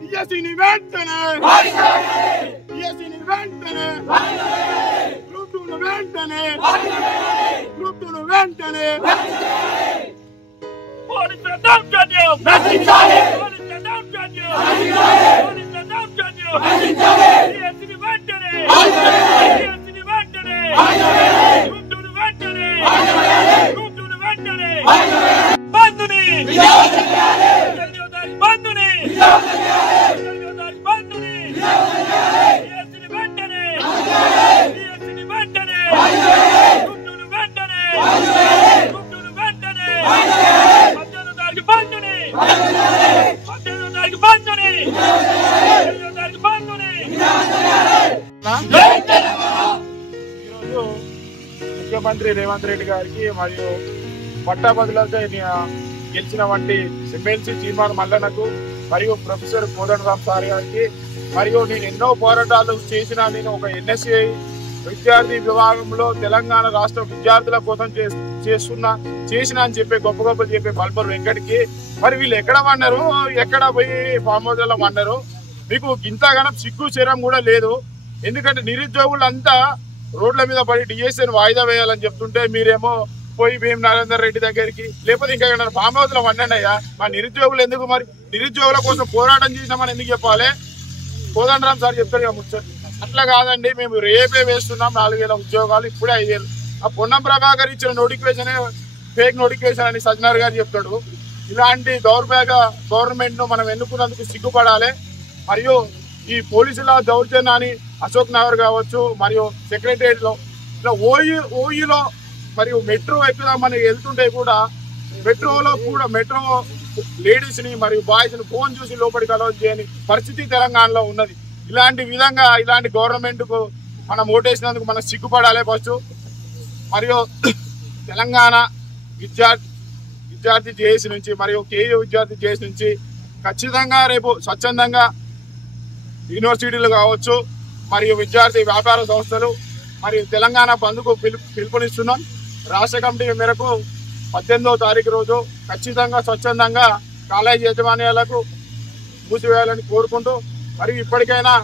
డిఎస్సిని వెంటనే డిఎస్సిని వెంటనే గ్రూప్ 2 వెంటనే గ్రూప్ 2 వెంటనే పోలీసుల దౌర్జన్యం నశించాలి పోలీసుల దౌర్జన్యం నశించాలి పోలీసుల దౌర్జన్యం నశించాలి డిఎస్సిని వెంటనే డిఎస్సిని వెంటనే గ్రూప్ 2 వెంటనే గ్రూప్ 2 వెంటనే బంధుని విజయవంతం చేయాలి జల్దీ బంధుని విజయవంతం చేయాలి జల్దీ బంధుని విజయవంతం చేయాలి డిఎస్సిని వెంటనే డిఎస్సిని వెంటనే గ్రూప్ 2 వెంటనే గ్రూప్ 2 వెంటనే 18వ తారీఖు బంధుని 18వ తారీఖు బంధుని 18వ తారీఖు బంధుని ఈరోజు ముఖ్యమంత్రి రేవంత్ రెడ్డి గారికి మరియు పట్టాభద్రులతో గెలిచిన వంటి ఎమ్మెల్సీ చీమాన్ మల్లన్నకు మరియు ప్రొఫెసర్ కోదండరామ్ సార్ గారికి మరియు నేను ఎన్నో పోరాటాలు చేసిన నేను ఒక ఎన్ఎస్ఏ విద్యార్థి విభాగంలో తెలంగాణ రాష్ట్ర విద్యార్థుల కోసం చేసిన అని చెప్పే గొప్ప గొప్పలు చెప్పే బల్బర్ వెంకటికి మరి వీళ్ళు ఎక్కడ పడ్డారు ఎక్కడ పోయి ఫామ్ హౌస్ లో పడ్డారు మీకు ఇంతగానో సిగ్గు చరం కూడా లేదు ఎందుకంటే నిరుద్యోగులు అంతా రోడ్ల మీద పడి డిఎస్సీని వాయిదా వేయాలని చెప్తుంటే మీరేమో పోయి భీమ్ నరేందర్ రెడ్డి దగ్గరికి లేకపోతే ఇంకా ఫామ్ హౌస్ లో వండండి అయ్యా మా నిరుద్యోగులు ఎందుకు మరి నిరుద్యోగుల కోసం పోరాటం చేసినామని ఎందుకు చెప్పాలి కోదండరామ్ సార్ చెప్తారు ఇక ముచ్చట అట్లా కాదండి మేము రేపే వేస్తున్నాం 4000 ఉద్యోగాలు ఇప్పుడే 5000 ఆ పొన్నం ప్రభాకర్ ఇచ్చిన నోటిఫికేషన్ ఫేక్ నోటిఫికేషన్ అని సజ్జనార్ గారు చెప్తాడు ఇలాంటి దౌర్భాగ్య గవర్నమెంట్ ను మనం ఎన్నుకున్నందుకు సిగ్గుపడాలి మరియు ఈ పోలీసుల దౌర్జన్యాన్ని అశోక్ నగర్ కావచ్చు మరియు సెక్రటరియట్ లో ఇలా ఓయిలో మరియు మెట్రో ఎక్కుదామని వెళ్తుంటే కూడా మెట్రో లేడీస్ ని మరియు బాయ్స్ ని ఫోన్ చూసి లోపలికి అలౌ చేయని పరిస్థితి తెలంగాణలో ఉన్నది ఇలాంటి గవర్నమెంట్ కు మనం ఓటేసినందుకు మనం సిగ్గుపడాలి ఫస్ట్ మరియు తెలంగాణ విద్యార్థి జేఏసీ నుంచి మరియు కేయూ విద్యార్థి జేఏసీ నుంచి ఖచ్చితంగా రేపు స్వచ్ఛందంగా యూనివర్సిటీలు కావచ్చు మరియు విద్యార్థి వ్యాపార సంస్థలు మరియు తెలంగాణ బంద్కు పిలుపునిస్తున్నాం రాష్ట్ర కమిటీ మేరకు 18వ తారీఖు రోజు ఖచ్చితంగా స్వచ్ఛందంగా కాలేజీ యాజమాన్యాలకు మూసివేయాలని కోరుకుంటూ మరియు ఇప్పటికైనా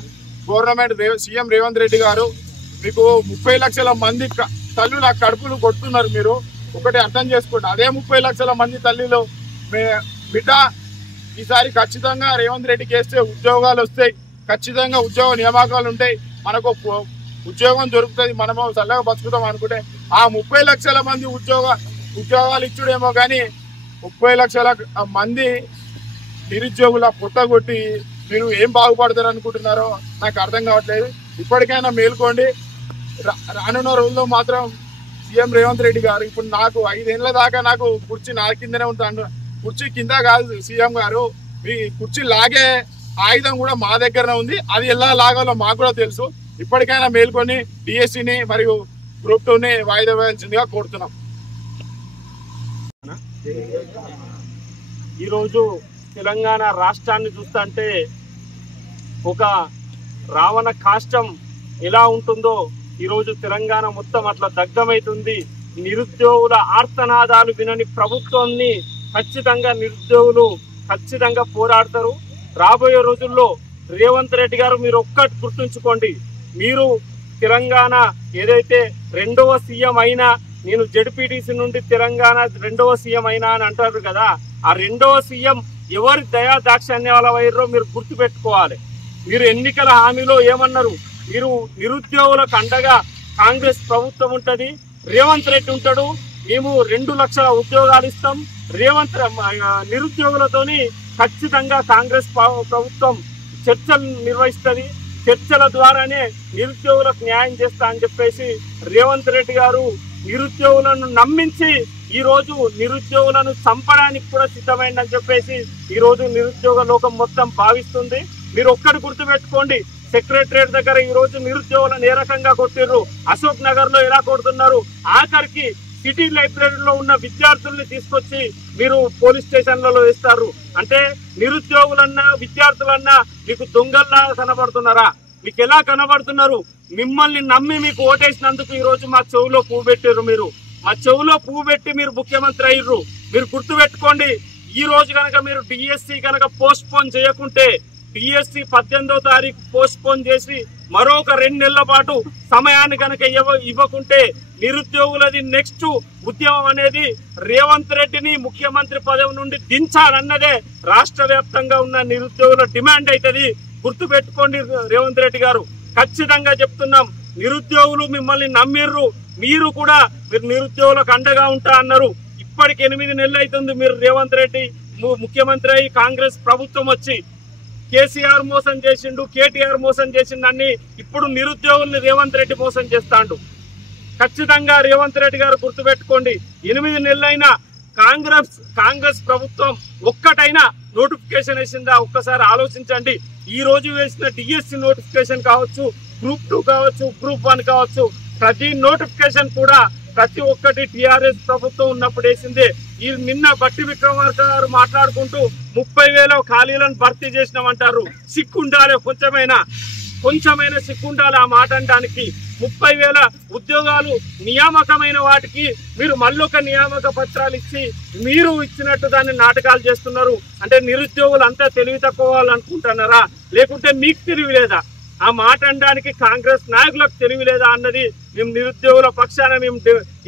గవర్నమెంట్ సీఎం రేవంత్ రెడ్డి గారు మీకు 30 లక్షల మంది తల్లుల కడుపులు కొడుతున్నారు మీరు ఒకటి అర్థం చేసుకోండి అదే 30 లక్షల మంది తల్లిలో బిడ్డ ఈసారి ఖచ్చితంగా రేవంత్ రెడ్డికి వేస్తే ఉద్యోగాలు వస్తాయి ఖచ్చితంగా ఉద్యోగ నియామకాలు ఉంటాయి మనకు ఉద్యోగం దొరుకుతుంది మనము చల్లగా బతుకుతాం అనుకుంటే ఆ 30 లక్షల మంది ఉద్యోగాలు ఇచ్చుడేమో కానీ 30 లక్షల మంది నిరుద్యోగుల పుట్టగొట్టి మీరు ఏం బాగుపడతారు అనుకుంటున్నారో నాకు అర్థం కావట్లేదు ఇప్పటికైనా మేల్కోండి రానున్న రోజుల్లో మాత్రం సీఎం రేవంత్ రెడ్డి గారు ఇప్పుడు నాకు 5 ఏళ్ల దాకా నాకు కుర్చీ నా కిందనే ఉంటాను కుర్చీ కింద కాదు సీఎం గారు మీ కుర్చీ లాగే ఆయుధం కూడా మా దగ్గరనే ఉంది అది ఎలా లాగాలో మాకు కూడా తెలుసు ఇప్పటికైనా మేల్కొని డిఎస్సీని మరియు గ్రూప్ 2ని వాయిదా వేయాల్సిందిగా కోరుతున్నాం ఈరోజు తెలంగాణ రాష్ట్రాన్ని చూస్తుంటే ఒక రావణ కాష్టం ఎలా ఉంటుందో ఈరోజు తెలంగాణ మొత్తం అట్లా దగ్ధమవుతుంది నిరుద్యోగుల ఆర్తనాదాలు వినని ప్రభుత్వాన్ని నిరుద్యోగులు ఖచ్చితంగా పోరాడతారు రాబోయే రోజుల్లో రేవంత్ రెడ్డి గారు మీరు ఒక్కటి గుర్తుంచుకోండి మీరు తెలంగాణ ఏదైతే 2వ సీఎం అయినా నేను జెడ్పీటీసీ నుండి తెలంగాణ 2వ సీఎం అయినా అని అంటారు కదా ఆ 2వ సీఎం ఎవరి దయా దాక్షిణ్యాల వైరో మీరు గుర్తుపెట్టుకోవాలి మీరు ఎన్నికల హామీలో ఏమన్నారు మీరు నిరుద్యోగులకు అండగా కాంగ్రెస్ ప్రభుత్వం ఉంటది రేవంత్ రెడ్డి ఉంటాడు మేము 2 లక్షల ఉద్యోగాలు ఇస్తాం నిరుద్యోగులతోని ఖచ్చితంగా కాంగ్రెస్ ప్రభుత్వం చర్చలు నిర్వహిస్తుంది చర్చల ద్వారానే నిరుద్యోగులకు న్యాయం చేస్తా అని చెప్పేసి రేవంత్ రెడ్డి గారు నిరుద్యోగులను నమ్మించి ఈ రోజు నిరుద్యోగులను చంపడానికి కూడా సిద్ధమైందని చెప్పేసి ఈ రోజు నిరుద్యోగ లోకం మొత్తం భావిస్తుంది మీరు ఒక్కటి గుర్తుపెట్టుకోండి సెక్రటరియట్ దగ్గర ఈ రోజు నిరుద్యోగులను ఏ రకంగా కొట్టిర్రు అశోక్ నగర్ లో ఎలా కొడుతున్నారు ఆఖరికి సిటీ లైబ్రరీలో ఉన్న విద్యార్థుల్ని తీసుకొచ్చి మీరు పోలీస్ స్టేషన్లలో వేస్తారు అంటే నిరుద్యోగులన్నా విద్యార్థులన్నా మీకు దొంగల్లా కనబడుతున్నారా మీకు ఎలా కనబడుతున్నారు మిమ్మల్ని నమ్మి మీకు ఓటేసినందుకు ఈ రోజు మా చెవులో పువ్వు పెట్టారు మీరు మా చెవులో పువ్వు పెట్టి మీరు ముఖ్యమంత్రి అయ్యారు మీరు గుర్తుపెట్టుకోండి ఈ రోజు కనుక మీరు డిఎస్సి కనుక పోస్ట్ పోన్ చేయకుంటే డిఎస్సి 18వ తారీఖు పోస్ట్ పోన్ చేసి మరొక 2 నెలల పాటు సమయాన్ని కనుక ఇవ్వకుంటే నిరుద్యోగులది నెక్స్ట్ ఉద్యమం అనేది రేవంత్ రెడ్డిని ముఖ్యమంత్రి పదవి నుండి దించాలన్నదే రాష్ట్ర వ్యాప్తంగా ఉన్న నిరుద్యోగుల డిమాండ్ అవుతుంది. గుర్తుపెట్టుకోండి రేవంత్ రెడ్డి గారు, ఖచ్చితంగా చెప్తున్నాం. నిరుద్యోగులు మిమ్మల్ని నమ్మిర్రు, మీరు కూడా మీరు నిరుద్యోగులకు అండగా ఉంటా అన్నారు. ఇప్పటికి 8 నెలలు అవుతుంది మీరు రేవంత్ రెడ్డి ముఖ్యమంత్రి అయి కాంగ్రెస్ ప్రభుత్వం వచ్చి. కేసీఆర్ మోసం చేసిండు, కేటీఆర్ మోసం చేసిండు అన్ని ఇప్పుడు నిరుద్యోగుల్ని రేవంత్ రెడ్డి మోసం చేస్తాడు. ఖచ్చితంగా రేవంత్ రెడ్డి గారు గుర్తుపెట్టుకోండి, 8 నెలలైనా కాంగ్రెస్ ప్రభుత్వం ఒక్కటైనా నోటిఫికేషన్ వేసిందా ఒక్కసారి ఆలోచించండి. ఈ రోజు వేసిన డిఎస్సి నోటిఫికేషన్ కావచ్చు, గ్రూప్ 2 కావచ్చు, గ్రూప్ 1 కావచ్చు, ప్రతి నోటిఫికేషన్ కూడా ప్రతి ఒక్కటి టీఆర్ఎస్ ప్రభుత్వం ఉన్నప్పుడు వేసింది. ఈ నిన్న బట్టి విక్రమార్క గారు మాట్లాడుకుంటూ 30,000 ఖాళీలను భర్తీ చేసినామంటారు. సిగ్గుండాలి, కొంచెమైనా సిగ్గుండాలి ఆ మాట అనడానికి. 30,000 ఉద్యోగాలు నియామకమైన వాటికి మీరు మళ్ళొక నియామక పత్రాలు ఇచ్చి మీరు ఇచ్చినట్టు దాన్ని నాటకాలు చేస్తున్నారు. అంటే నిరుద్యోగులు అంతా తెలివి తక్కువ వాళ్ళు అనుకుంటున్నారా, లేకుంటే మీకు తెలివి లేదా? ఆ మాట అనడానికి కాంగ్రెస్ నాయకులకు తెలివి లేదా అన్నది మేము నిరుద్యోగుల పక్షాన మేము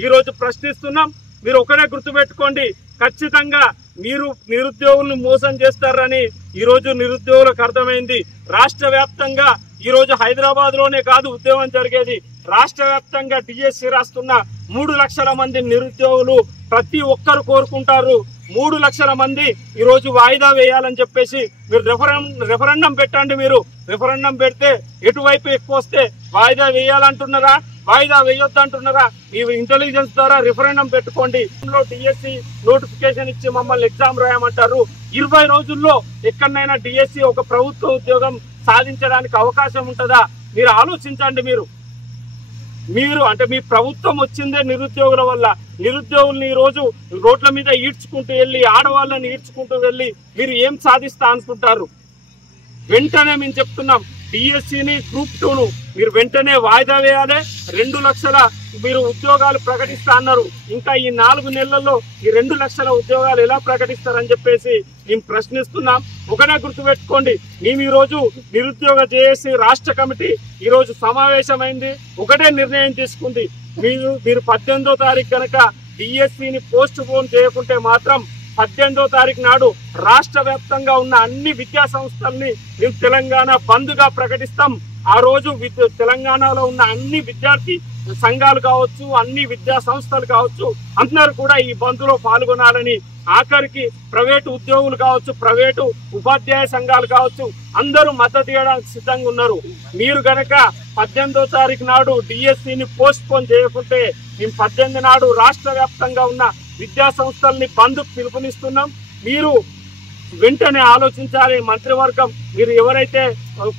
ఈ రోజు ప్రశ్నిస్తున్నాం. మీరు ఒకటే గుర్తుపెట్టుకోండి, ఖచ్చితంగా మీరు నిరుద్యోగులను మోసం చేస్తారని ఈ రోజు నిరుద్యోగులకు అర్థమైంది. రాష్ట్ర వ్యాప్తంగా ఈ రోజు హైదరాబాద్ లోనే కాదు ఉద్యమం జరిగేది, రాష్ట్ర వ్యాప్తంగా డిఎస్సి రాస్తున్న 3 లక్షల మంది నిరుద్యోగులు ప్రతి ఒక్కరు కోరుకుంటారు. 3 లక్షల మంది ఈ రోజు వాయిదా వేయాలని చెప్పేసి మీరు రెఫరెండం పెట్టండి. మీరు రెఫరెండం పెడితే ఎటువైపు ఎక్కువ వస్తే వాయిదా వేయాలంటున్నారా, వాయిదా వేయొద్దు అంటున్నారా? మీ ఇంటెలిజెన్స్ ద్వారా రెఫరెండం పెట్టుకోండి. డిఎస్సి నోటిఫికేషన్ ఇచ్చి మమ్మల్ని ఎగ్జామ్ రాయమంటారు. 20 రోజుల్లో ఎక్కడైనా డిఎస్సి ఒక ప్రభుత్వ ఉద్యోగం సాధించడానికి అవకాశం ఉంటుందా? మీరు ఆలోచించండి. మీరు అంటే మీ ప్రభుత్వం వచ్చిందే నిరుద్యోగుల వల్ల. నిరుద్యోగుల్ని ఈ రోజు రోడ్ల మీద ఈడ్చుకుంటూ వెళ్ళి, ఆడవాళ్ళని ఈడ్చుకుంటూ వెళ్ళి మీరు ఏం సాధిస్తా అనుకుంటారు? వెంటనే మేము చెప్తున్నాం, డిఎస్సిని గ్రూప్ 2ను మీరు వెంటనే వాయిదా వేయాలి. 2 లక్షల మీరు ఉద్యోగాలు ప్రకటిస్తా అన్నారు. ఇంకా ఈ 4 నెలల్లో ఈ 2 లక్షల ఉద్యోగాలు ఎలా ప్రకటిస్తారని చెప్పేసి మేము ప్రశ్నిస్తున్నాం. ఒకటే గుర్తుపెట్టుకోండి, మేము ఈ రోజు నిరుద్యోగ జేఏసీ రాష్ట్ర కమిటీ ఈ రోజు సమావేశమైంది. ఒకటే నిర్ణయం తీసుకుంది, మీరు 18వ తారీఖు కనుక డిఎస్సిని పోస్ట్ పోన్ చేయకుంటే మాత్రం 18వ తారీఖు నాడు రాష్ట్ర వ్యాప్తంగా ఉన్న అన్ని విద్యా సంస్థల్ని మేము తెలంగాణ బంద్గా ప్రకటిస్తాం. ఆ రోజు తెలంగాణలో ఉన్న అన్ని విద్యార్థి సంఘాలు కావచ్చు, అన్ని విద్యా సంస్థలు కావచ్చు, అందరూ కూడా ఈ బంద్లో పాల్గొనాలని, ఆఖరికి ప్రైవేటు ఉద్యోగులు కావచ్చు, ప్రైవేటు ఉపాధ్యాయ సంఘాలు కావచ్చు, అందరూ మద్దతు ఇవ్వడానికి సిద్ధంగా ఉన్నారు. మీరు గనక 18వ తారీఖు నాడు డిఎస్సిని పోస్ట్ పోన్ చేయకుంటే మేము 18 నాడు రాష్ట్ర వ్యాప్తంగా ఉన్న విద్యా సంస్థల్ని బంద్కు పిలుపునిస్తున్నాం. మీరు వెంటనే ఆలోచించాలి. మంత్రివర్గం మీరు ఎవరైతే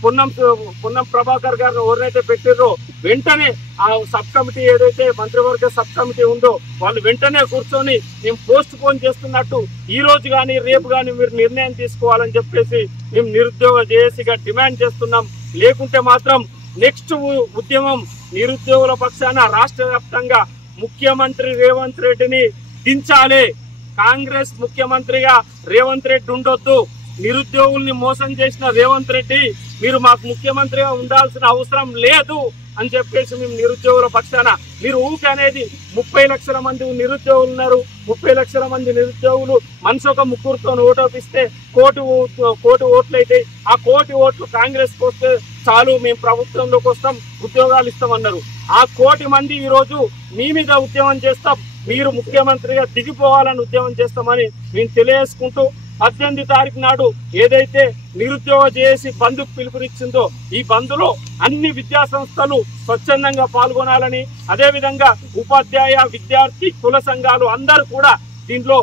పొన్నం ప్రభాకర్ గారు ఎవరైతే పెట్టారో వెంటనే ఆ సబ్ కమిటీ ఏదైతే మంత్రివర్గ సబ్ కమిటీ ఉందో వాళ్ళు వెంటనే కూర్చొని మేము పోస్ట్ పోన్ చేస్తున్నట్టు ఈ రోజు కానీ రేపు కానీ మీరు నిర్ణయం తీసుకోవాలని చెప్పేసి మేము నిరుద్యోగ జేఏసీగా డిమాండ్ చేస్తున్నాం. లేకుంటే మాత్రం నెక్స్ట్ ఉద్యమం నిరుద్యోగుల పక్షాన రాష్ట్ర వ్యాప్తంగా ముఖ్యమంత్రి రేవంత్ రెడ్డిని దించాలి. కాంగ్రెస్ ముఖ్యమంత్రిగా రేవంత్ రెడ్డి ఉండొద్దు. నిరుద్యోగుల్ని మోసం చేసిన రేవంత్ రెడ్డి మీరు మాకు ముఖ్యమంత్రిగా ఉండాల్సిన అవసరం లేదు అని చెప్పేసి మేము నిరుద్యోగుల పక్షాన మీరు ఊకే అనేది 30 లక్షల మంది నిరుద్యోగులు ఉన్నారు. 30 లక్షల మంది నిరుద్యోగులు మనిషి ఒక ముగ్గురుతో ఓటేపిస్తే కోటి ఓట్లు అయితే ఆ కోటి ఓట్లు కాంగ్రెస్కి వస్తే చాలు మేము ప్రభుత్వంలోకి వస్తాం, ఉద్యోగాలు ఇస్తామన్నారు. ఆ 1 కోటి మంది ఈ రోజు మీ మీద ఉద్యమం చేస్తాం, మీరు ముఖ్యమంత్రిగా దిగిపోవాలని ఉద్యమం చేస్తామని మేము తెలియజేసుకుంటూ 18వ తారీఖు నాడు ఏదైతే నిరుద్యోగ జేఏసీ బంద్కు పిలుపునిచ్చిందో ఈ బంద్లో అన్ని విద్యా సంస్థలు స్వచ్ఛందంగా పాల్గొనాలని, అదేవిధంగా ఉపాధ్యాయ విద్యార్థి కుల సంఘాలు అందరూ కూడా దీంట్లో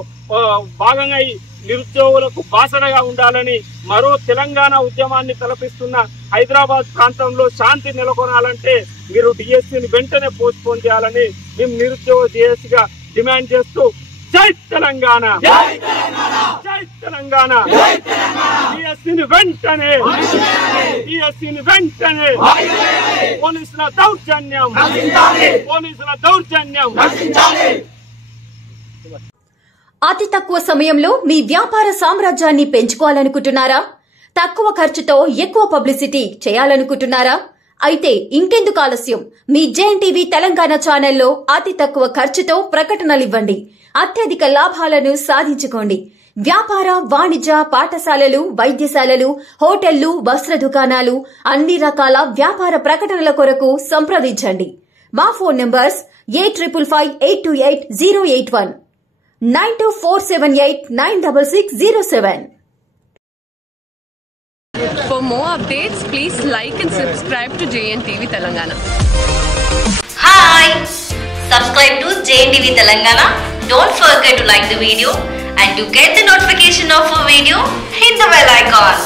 భాగంగా నిరుద్యోగులకు బాసడగా ఉండాలని, మరో తెలంగాణ ఉద్యమాన్ని తలపిస్తున్న హైదరాబాద్ ప్రాంతంలో శాంతి నెలకొనాలంటే మీరు డిఎస్సిని వెంటనే పోస్ట్ పోన్ చేయాలని మేము నిరుద్యోగ జేఏసీగా డిమాండ్ చేస్తూ జై తెలంగాణ, జై తెలంగాణ, డిఎస్సిని వెంటనే, డిఎస్సిని వెంటనే, పోలీసుల దౌర్జన్యం, పోలీసుల దౌర్జన్యం. అతి తక్కువ సమయంలో మీ వ్యాపార సామ్రాజ్యాన్ని పెంచుకోవాలనుకుంటున్నారా? తక్కువ ఖర్చుతో ఎక్కువ పబ్లిసిటీ చేయాలనుకుంటున్నారా? అయితే ఇంకెందుకు ఆలస్యం? మీ జేఎన్టీవీ తెలంగాణ ఛానల్లో అతి తక్కువ ఖర్చుతో ప్రకటనలివ్వండి. అత్యధిక లాభాలను సాధించుకోండి. వ్యాపార, వాణిజ్య, పాఠశాలలు, వైద్యశాలలు, హోటళ్లు, వస్త్ర దుకాణాలు, అన్ని రకాల వ్యాపార ప్రకటనల కొరకు సంప్రదించండి. మా phone numbers 8558288081 9247896607. For more updates, please like and subscribe to JNTV Telangana. Hi! Subscribe to JNTV Telangana. Don't forget to like the video and to get the notification of a video, hit the bell icon.